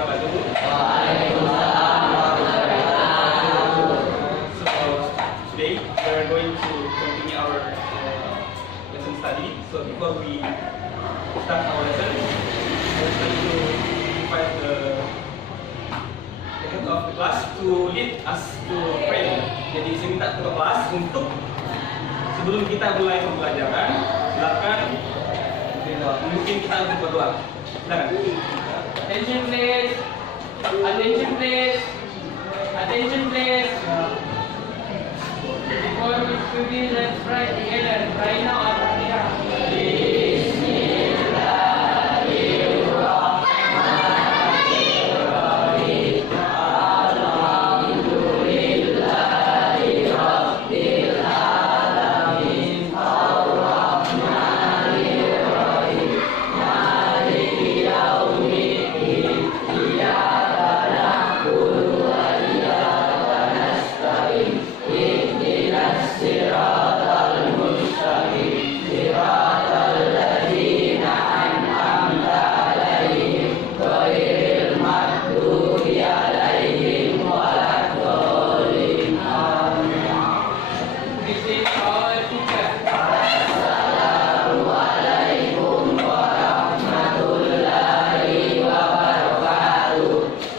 wabarakatuh. Waalaikumsalam warahmatullahi wabarakatuh. So today we are going to continue our lesson study. So before we start our lesson, I would like to invite the head of the class to lead us to pray. Jadi saya minta ketua kelas untuk sebelum kita mulai pembelajaran, silakan mungkin kita untuk berdoa. Silakan. Attention please. Attention please. Attention please. Before we begin, let's pray together. Pray now after prayer.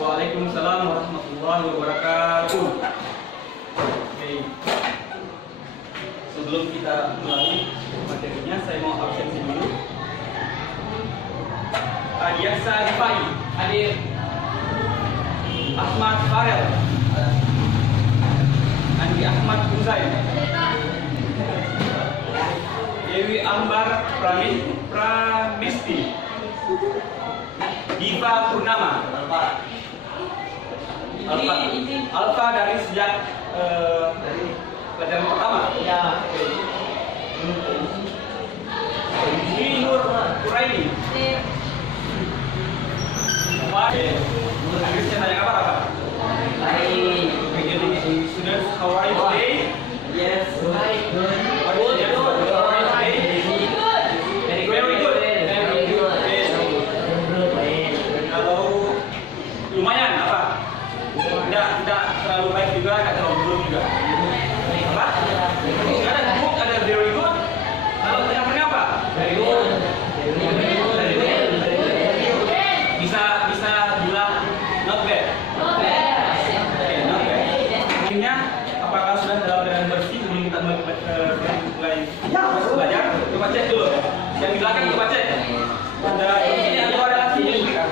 Waalaikumsalam warahmatullahi wabarakatuh. Oke. Sebelum kita mulai materinya, saya mau absensi dulu. Adiaksa Rifai hadir. Ahmad Farel. Andi Ahmad Huzain. Dewi Ambar Pramisti. Diva Purnama. Alfa dari sejak dari pelajaran pertama. Ya. Nur Quraini. Agresnya tanya kabar apa? Baik. Beginning students, how are you today? Yes. Baik. Good. How are you today? Very Very good. Very good. Baik. Kalau lumayan apa? Tidak terlalu baik juga, tidak terlalu buruk juga. Apa? Ada good, ada very good. Kalau tengah-tengah apa? Very good. Bisa bilang not bad. Oke, not bad. Akhirnya, apakah sudah dalam keadaan bersih sebelum kita mulai belajar? Coba cek dulu. Yang di belakang coba cek. Ada ini ada lagi yang diberikan.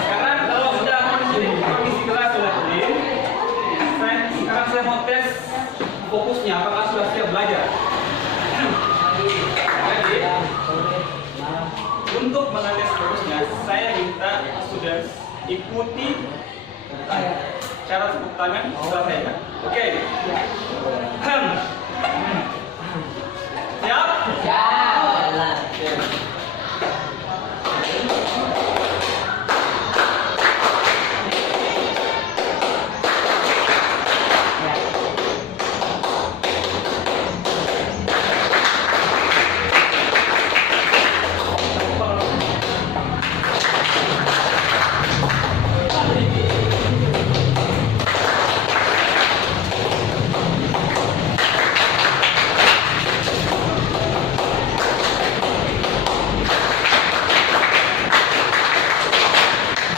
Sekarang kalau sudah kondisi kelas sudah clear, sekarang saya mau tes fokusnya, apakah sudah siap belajar. Jadi, untuk mengetes fokusnya, saya minta sudah ikuti cara tepuk tangan setelah saya. Oke. Siap? Jalan.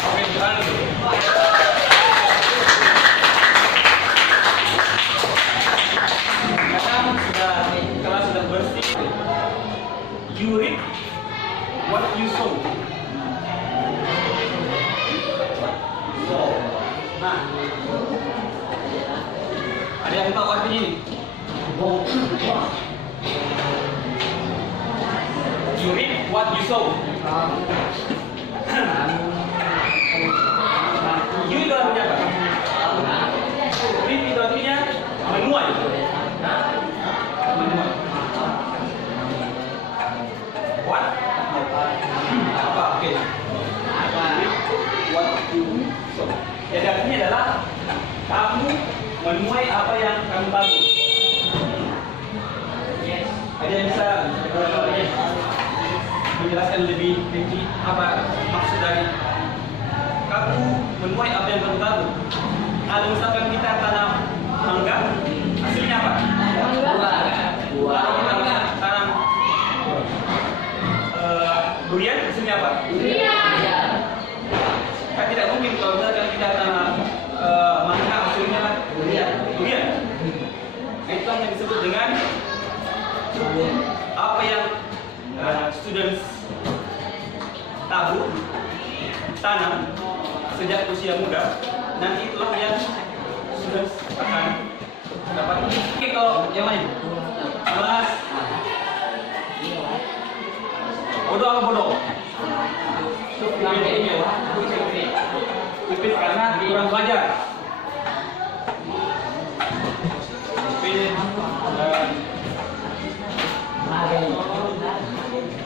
Oke, jalan dulu. Karena kelas sudah bersih. You read what you saw. Nah, ada yang tahu artinya ini? You read what you saw. You itu artinya apa? Read itu artinya menuai. Menuai. What? Apa? Oke. What you saw. Jadi artinya adalah kamu menuai apa yang kamu bangun. ada yang bisa menjelaskan lebih rinci apa maksud dari kamu menuai apa yang kamu tahu? Kalau misalkan kita tanam mangga, hasilnya apa? Kalau kita tanam durian, hasilnya apa? Kan tidak mungkin kalau misalkan kita tanam mangga, hasilnya durian. Itu yang disebut dengan apa yang students tabur, tanam sejak usia muda, nanti itulah yang students akan dapat. Oke, kalau yang lain, Mas, bodoh apa bodoh? Pipit karena kurang belajar.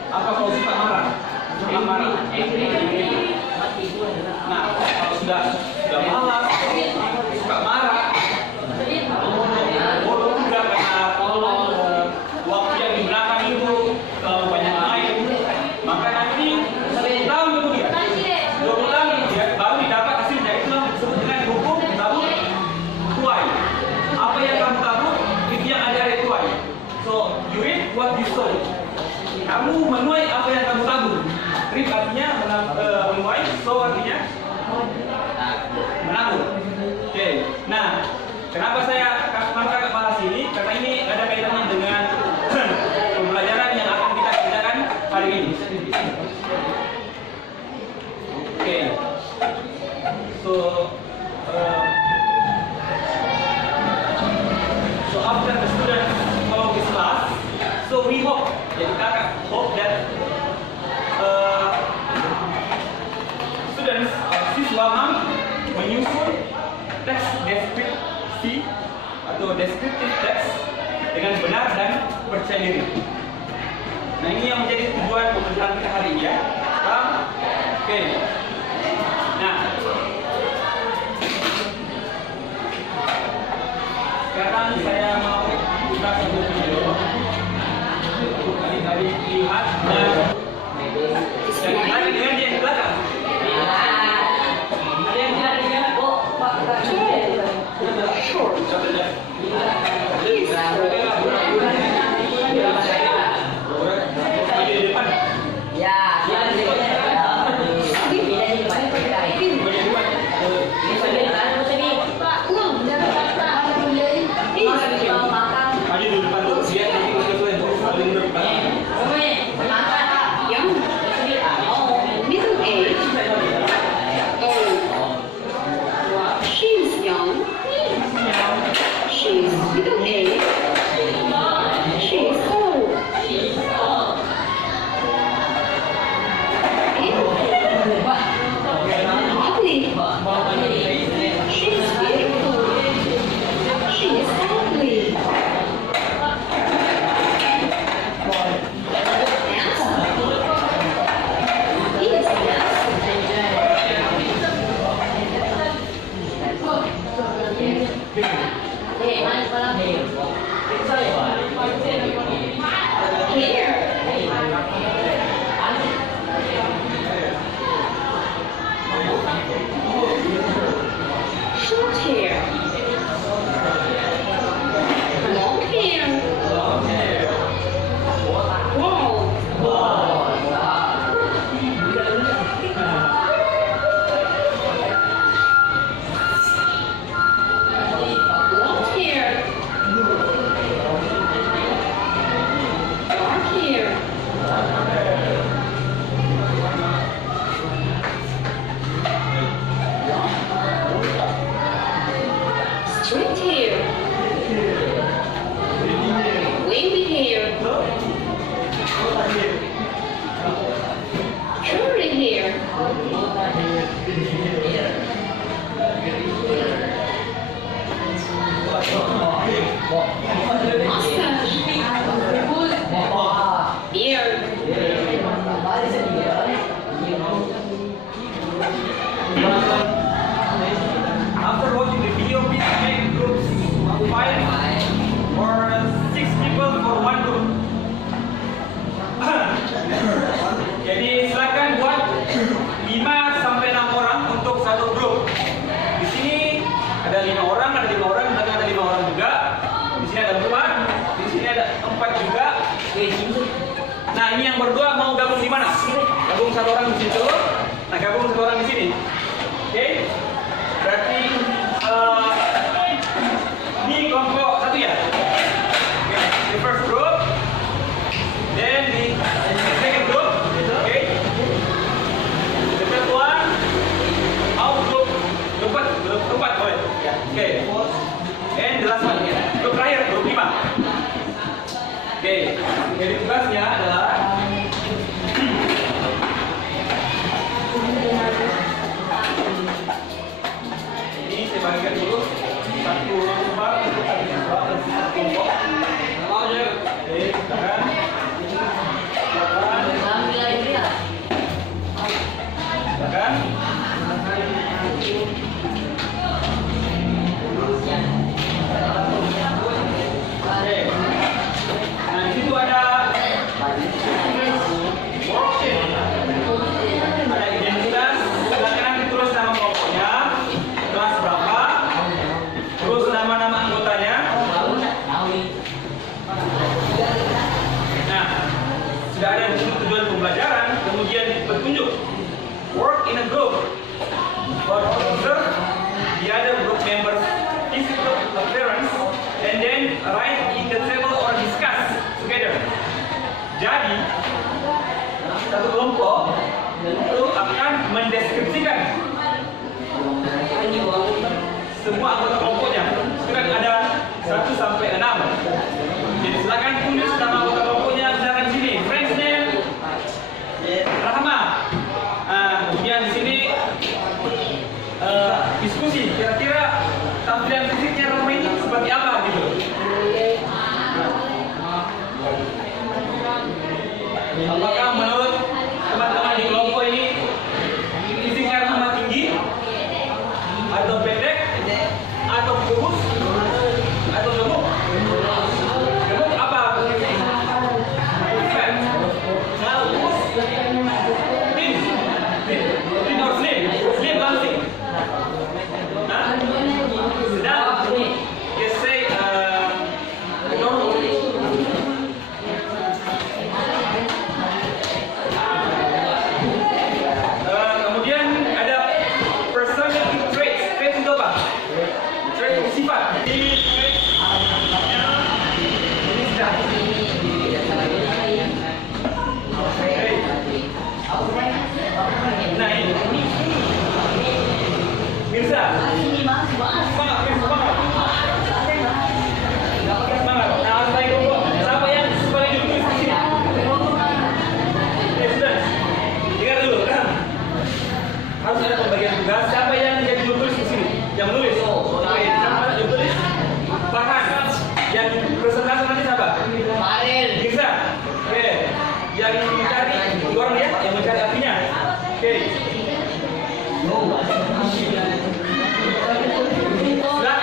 Apa kalau suka marah? Suka marah. Nah, kalau sudah malas, suka marah, bodoh juga karena waktu yang di belakang itu terlalu banyak main, maka nanti 10 tahun kemudian, 20 tahun kemudian baru didapat hasilnya. Itulah disebut dengan hukum tabur tuai. Apa yang kamu tabur, itu yang ada di tuai. So, you reap what you sow. Kamu menuai apa yang kamu tabur. Reap artinya menuai, sow artinya menabur. Oke. Nah, kenapa saya angkat bahas ini? Karena ini ada kaitannya dengan pembelajaran yang akan kita kerjakan hari ini. Oke. So after the students follow this class, so we hope, jadi kita hope that students siswa mampu menyusun teks deskripsi atau deskriptif teks dengan benar dan percaya diri. Nah, ini yang menjadi tujuan pembelajaran kita hari ini ya. Paham? Oke. Nah, sekarang saya mau buka satu video untuk adik-adik lihat dan lagi dengan dia di belakang. Ada yang tidak lihat kok, Pak. satu orang di situ, nah gabung satu orang di sini. Oke? Berarti ini kelompok satu ya. The first group, then the second group, okay. The third one, out group keempat, boleh. Okay. And the last one, grup terakhir, grup 5. Okay. Jadi tugasnya adalah ini saya bagikan dulu satu lembar untuk satu kelompok. Oke, silakan. Silakan. Oke. Nah, di situ ada worksheet. Ada identitas, silakan ditulis nama kelompoknya, kelas berapa, terus nama-nama anggotanya. Nah, sudah ada tujuan pembelajaran, kemudian petunjuk. Work in a group. For observe the other group members' physical appearance, and then write in the table or discuss together. Jadi, satu kelompok itu akan mendeskripsikan semua anggota kelompoknya. Itu kan ada 1 sampai 6. Jadi silakan tulis nama anggota kelompoknya, misalkan di sini friends name Rahma. Kemudian di sini diskusi kira-kira tampilan fisiknya Rahma ini seperti apa gitu. Apakah menurut teman-teman di kelompok ini fisiknya Rahma tinggi atau pendek atau kurus atau gemuk? Gemuk apa? Fat. Nah, kurus. Thin or slim? Slim langsing. Hah? Sedang. Yes, say normal. Kemudian ada personality traits. Traits itu apa? Traits sifat. Ini traits. Ini sudah. Nah ini. Mirza. Semangat, semangat. Semangat. Nah, saya kelompok. Siapa yang paling dulu di sini? Sudah. Dengar dulu. Harus ada pembagian tugas. Siapa yang jadi juru tulis di sini? Yang menulis. Oke. Siapa yang juru tulis? Farhan. Yang presentasi nanti siapa? Mirza. Oke. Yang mencari orang ya, yang mencari artinya. Oke. Silakan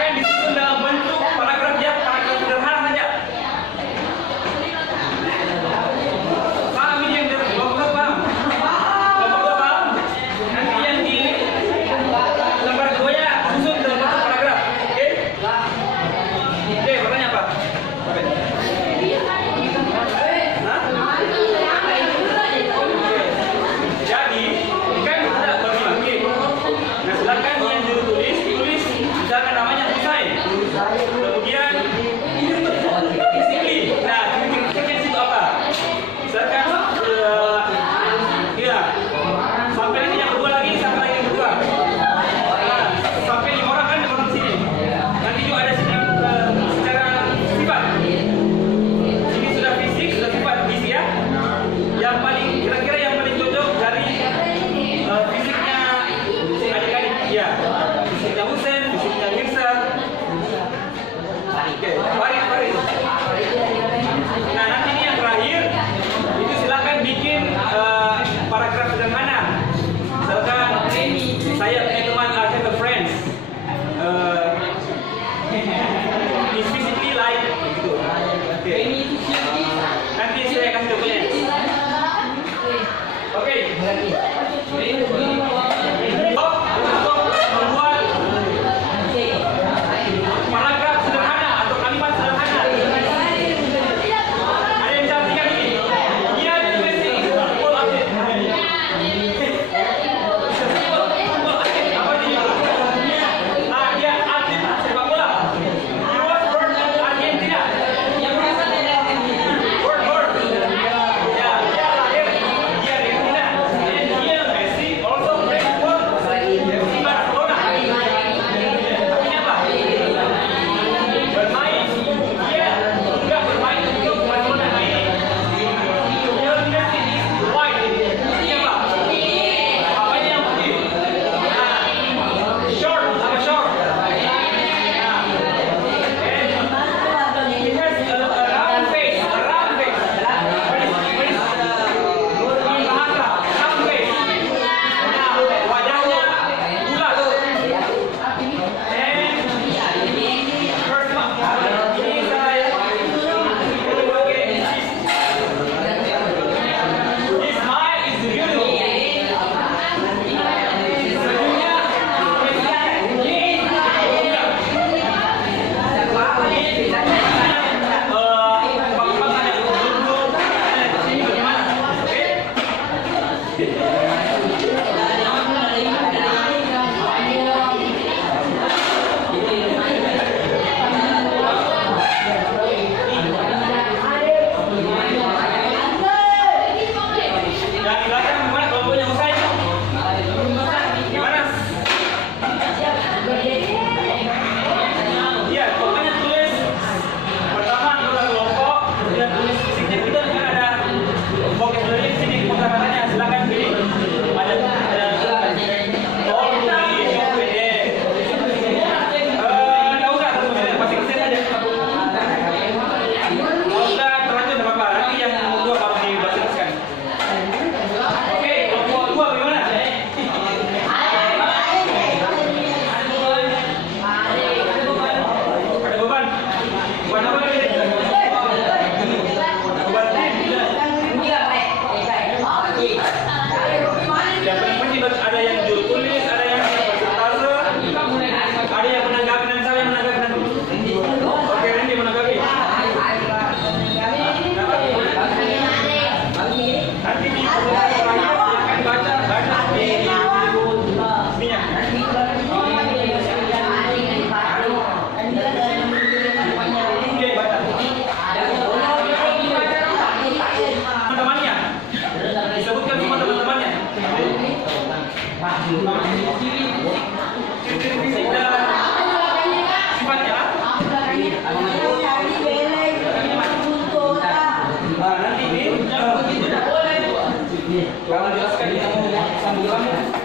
Kamu jelaskan kita mau sambutannya.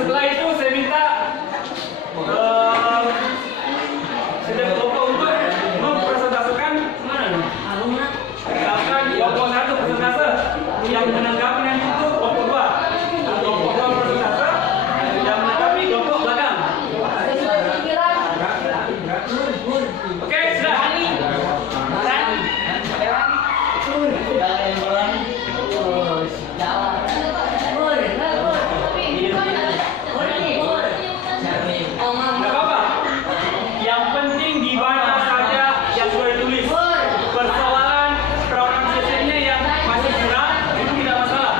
Setelah itu saya minta setiap kelompok untuk mempresentasikan misalkan kelompok 1 presentase yang menanggapi nanti itu kelompok 2, kelompok 2 presentase yang menanggapi kelompok belakang. Oke, sudah. Nggak apa-apa. Yang penting di mana saja yang sudah ditulis. Persoalan pronunciation-nya yang masih kurang itu tidak masalah.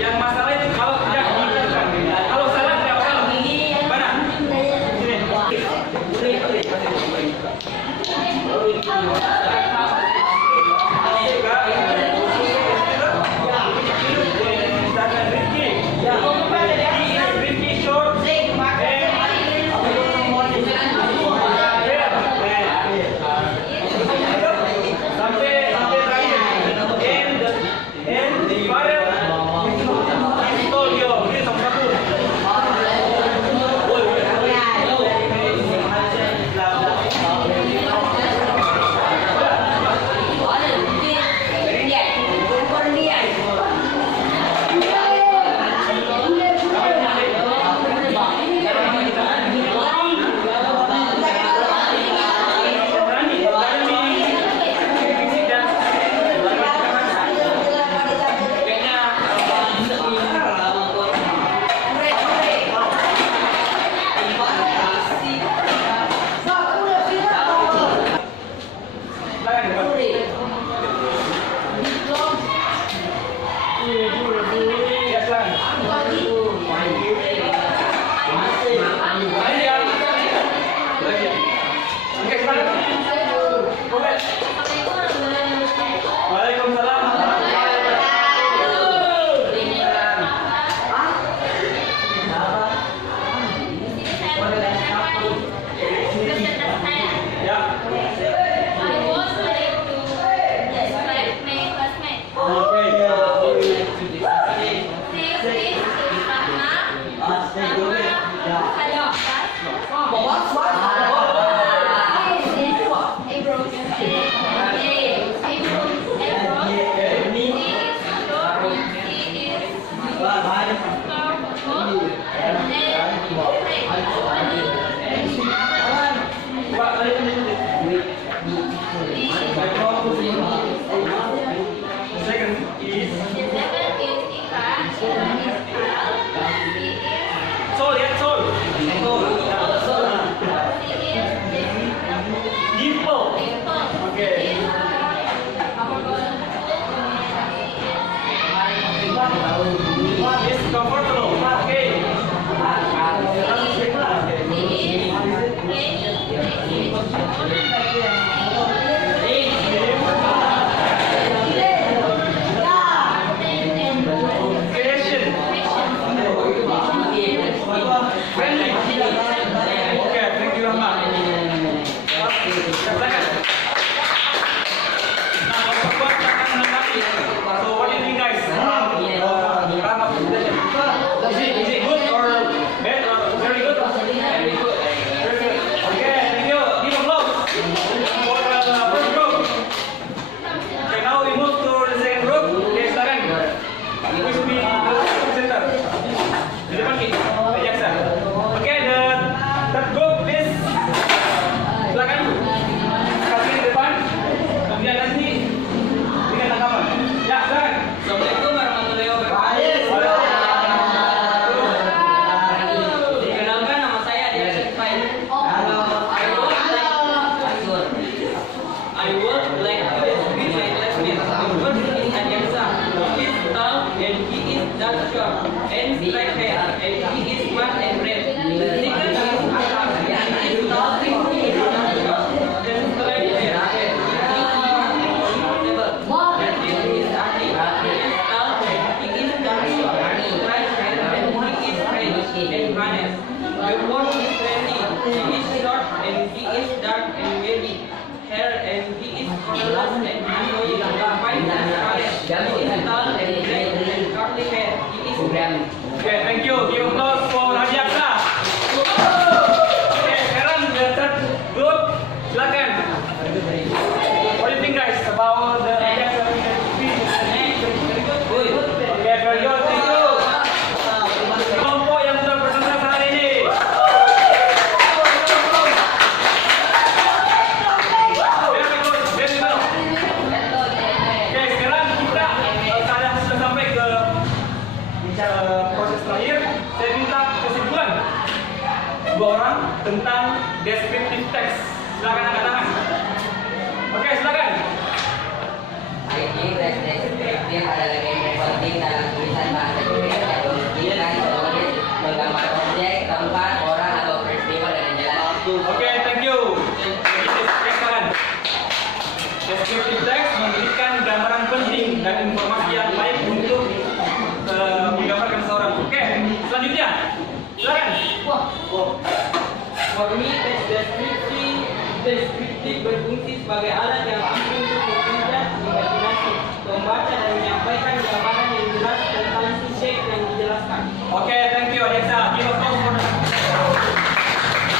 Yang masalah itu kalau tidak dituliskan. Kalau salah tidak masalah. Mana? So what do you think, guys? orang tentang descriptive text. Silakan angkat tangan. Oke, silakan. Ini tes deskriptif adalah bagian penting dalam tulisan bahasa Inggris yang membuktikan menulis, menggambar objek, tempat, orang atau peristiwa dengan jelas. Oke, thank you. Jadi silakan. Descriptive text memberikan gambaran penting dan informasi yang baik untuk menggambarkan seseorang. Oke, selanjutnya. Silakan. For me, teks deskriptif berfungsi sebagai alat yang ampuh untuk mempermudah imajinasi, membaca dan menyampaikan gambaran yang jelas tentang subjek yang dijelaskan. Oke, thank you Adeksa. Give applause for that.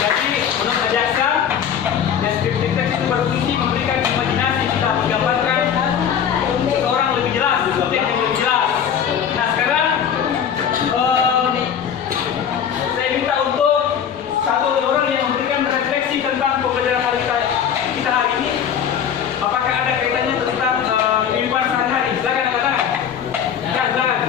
Jadi, menurut Adeksa, descriptive text itu berfungsi memberikan imajinasi kita menggambarkan seseorang lebih jelas, subjek yang lebih jelas. Nah, sekarang saya minta untuk satu orang yang memberikan refleksi tentang pembelajaran kita hari ini. Apakah ada kaitannya tentang kehidupan sehari-hari? Silakan angkat tangan. Ya, silakan.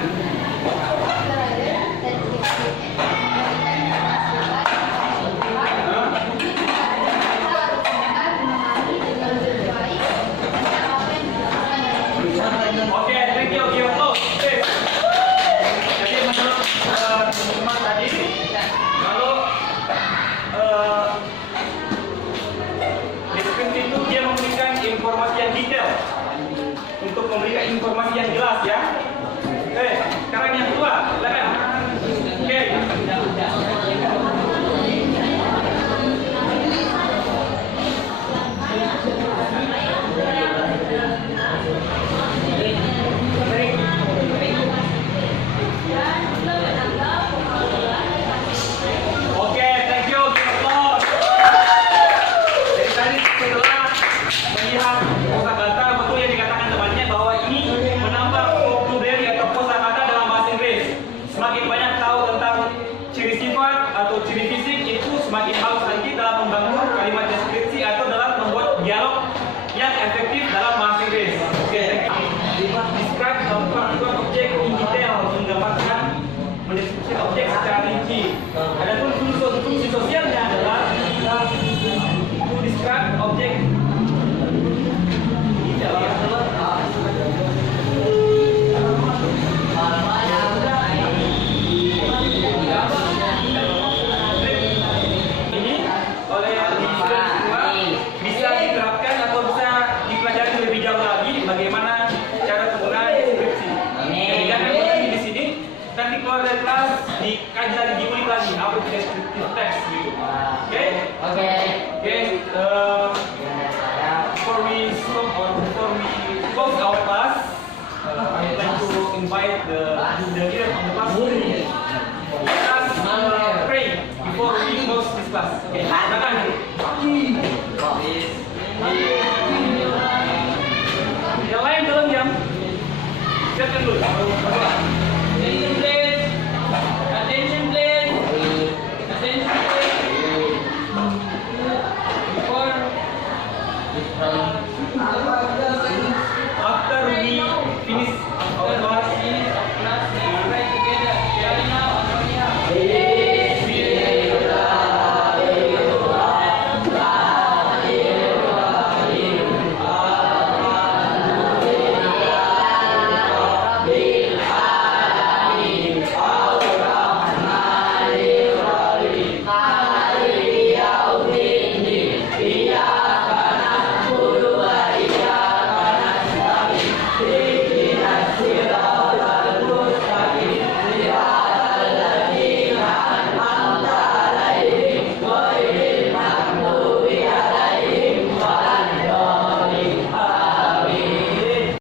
Oke, thank you. Give applause. Please. Jadi menurut teman-teman tadi, kalau deskriptif itu dia memberikan informasi yang detail untuk memberikan informasi yang jelas ya. Sekarang yang kedua, silakan. Oke. Oke, thank you. Give applause. Jadi tadi setelah melihat kosakata, betul yang dikatakan temannya bahwa ini menambah vocabulary atau kosakata dalam bahasa Inggris. Semakin banyak tahu tentang ciri sifat atau ciri fisik, itu semakin bagus nanti dalam membangun kalimat deskripsi atau dalam membuat dialog yang efektif dalam bahasa Inggris. Oke, describe perlakuan objek in detail, menggambarkan mendeskripsi objek secara rinci. Adapun fungsi sosialnya adalah to describe objek detail ya. Ini oleh divisi kedua bisa diterapkan atau bisa dipelajari lebih jauh lagi bagaimana cara penggunaan deskripsi. Jadi jangan berhenti di sini, nanti keluar dari kelas dikaji lagi, diulik lagi apa itu deskriptif text gitu. Oke? Oke. Before we stop or before we close our class, I would like to invite the leader of the class. Let us pray before we close this class. Oke, silakan. Yang lain tolong diam. Siapkan dulu.